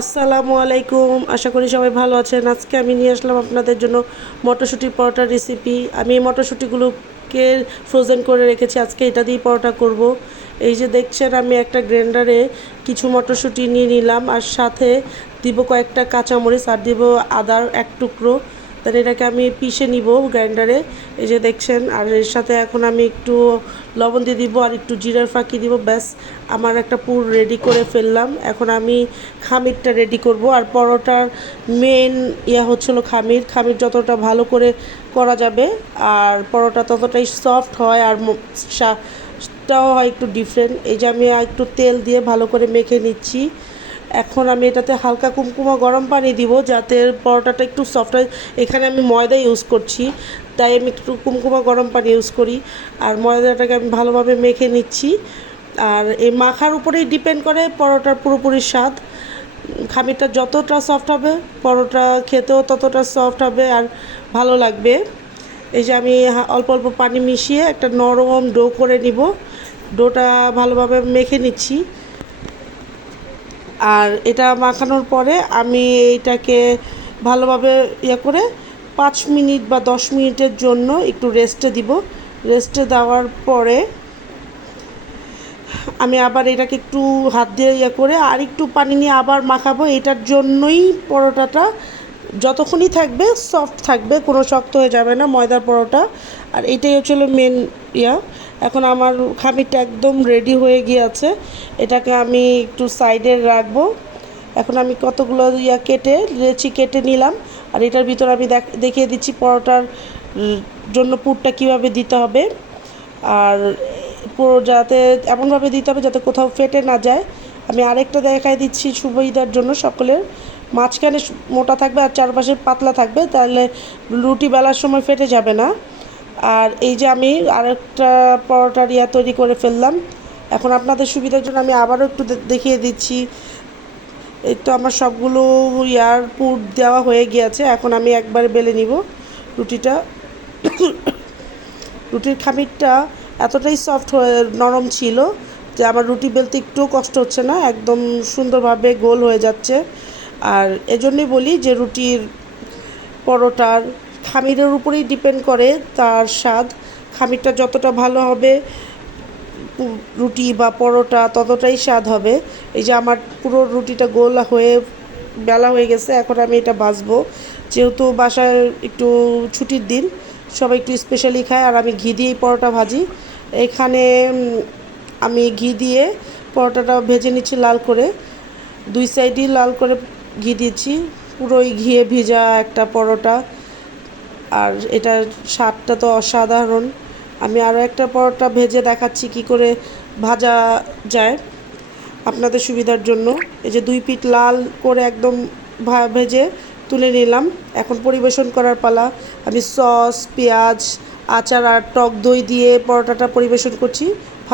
আসসালামু আলাইকুম। আশা করি সবাই ভালো আছেন। আজকে আমি নিয়ে আসলাম আপনাদের জন্য মটরশুঁটি পরোটার রেসিপি আমি এই মটরশুঁটিগুলোকে ফ্রোজেন করে রেখেছি। আজকে এটা দিয়ে পরোটা করব। এই যে দেখছেন, আমি একটা গ্রাইন্ডারে কিছু মটরশুঁটি নিয়ে নিলাম আর সাথে দিব কয়েকটা কাঁচামরিচ আর দিব আদার এক টুকরো। তাহলে এটাকে আমি পিষে নিব গ্রাইন্ডারে। এই যে দেখছেন, আর এর সাথে এখন আমি একটু লবণ দিয়ে দিব আর একটু জিরার ফাঁকি দিব। ব্যাস, আমার একটা পুর রেডি করে ফেললাম। এখন আমি খামিরটা রেডি করব। আর পরোটার মেন ইয়া হচ্ছিল খামির। খামির যতটা ভালো করে করা যাবে, আর পরোটা ততটাই সফট হয় আর টাও হয় একটু ডিফারেন্ট এই যে আমি একটু তেল দিয়ে ভালো করে মেখে নিচ্ছি। এখন আমি এটাতে হালকা কুমকুমা গরম পানি দিব, যাতে পরোটাটা একটু সফট হয়। এখানে আমি ময়দা ইউজ করছি, তাই আমি একটু কুমকুমা গরম পানি ইউজ করি। আর ময়দাটাকে আমি ভালোভাবে মেখে নিচ্ছি। আর এই মাখার উপরেই ডিপেন্ড করে পরোটার পুরোপুরি স্বাদ। খামিরটা যতটা সফট হবে, পরোটা খেতেও ততটা সফট হবে আর ভালো লাগবে। এই যে আমি অল্প অল্প পানি মিশিয়ে একটা নরম ডো করে নিব। ডোটা ভালোভাবে মেখে নিচ্ছি। আর এটা মাখানোর পরে আমি এইটাকে ভালোভাবে ইয়ে করে পাঁচ মিনিট বা দশ মিনিটের জন্য একটু রেস্টে দিব। রেস্টে দেওয়ার পরে আমি আবার এটাকে একটু হাত দিয়ে ইয়ে করে আর একটু পানি নিয়ে আবার মাখাবো। এটার জন্যই পরোটাটা যতক্ষণই থাকবে সফট থাকবে, কোনো শক্ত হয়ে যাবে না ময়দার পরোটা। আর এটাই হচ্ছিল মেন ইয়া। এখন আমার খামিরটা একদম রেডি হয়ে গিয়েছে। এটাকে আমি একটু সাইডে রাখব। এখন আমি কতগুলো ইয়া কেটে, লেচি কেটে নিলাম। আর এটার ভিতর আমি দেখ- দেখিয়ে দিচ্ছি পরোটার জন্য পুরটা কীভাবে দিতে হবে। আর পুরো যাতে এমনভাবে দিতে হবে যাতে কোথাও ফেটে না যায়। আমি আরেকটা দেখাই দিচ্ছি সুবিধার জন্য সকলের। মাঝখানে মোটা থাকবে আর চারপাশে পাতলা থাকবে, তাহলে রুটি বেলার সময় ফেটে যাবে না। আর এই যে আমি আরেকটা পরোটার ইয়া তৈরি করে ফেললাম। এখন আপনাদের সুবিধার জন্য আমি আবারও একটু দেখিয়ে দিচ্ছি। এই তো আমার সবগুলো ইয়ার পুর দেওয়া হয়ে গিয়েছে, এখন আমি একবারে বেলে নিব রুটিটা। রুটির খামিরটা এতটাই সফট হয়ে, নরম ছিল যে আমার রুটি বেলতে একটুও কষ্ট হচ্ছে না, একদম সুন্দরভাবে গোল হয়ে যাচ্ছে। আর এজন্যই বলি যে রুটির পরোটার খামিরের উপরেই ডিপেন্ড করে তার স্বাদ। খামিরটা যতটা ভালো হবে রুটি বা পরোটা ততটাই স্বাদ হবে। এই যে আমার পুরো রুটিটা গোল হয়ে, বেলা হয়ে গেছে, এখন আমি এটা ভাজবো যেহেতু বাসায় একটু ছুটির দিন, সবাই একটু স্পেশালি খায় আর আমি ঘি দিয়েই পরোটা ভাজি। এখানে আমি ঘি দিয়ে পরোটাটা ভেজে নিচ্ছি লাল করে। দুই সাইডই লাল করে ঘি দিয়েছি পুরোই ঘিয়ে ভেজা একটা পরোটা। আর এটার স্বাদটা তো অসাধারণ। আমি আরও একটা পরোটা ভেজে দেখাচ্ছি কি করে ভাজা যায় আপনাদের সুবিধার জন্য। এই যে দুই পিঠ লাল করে একদম ভেজে তুলে নিলাম। এখন পরিবেশন করার পালা। আমি সস, পেঁয়াজ, আচার আর টক দই দিয়ে পরোটাটা পরিবেশন করছি।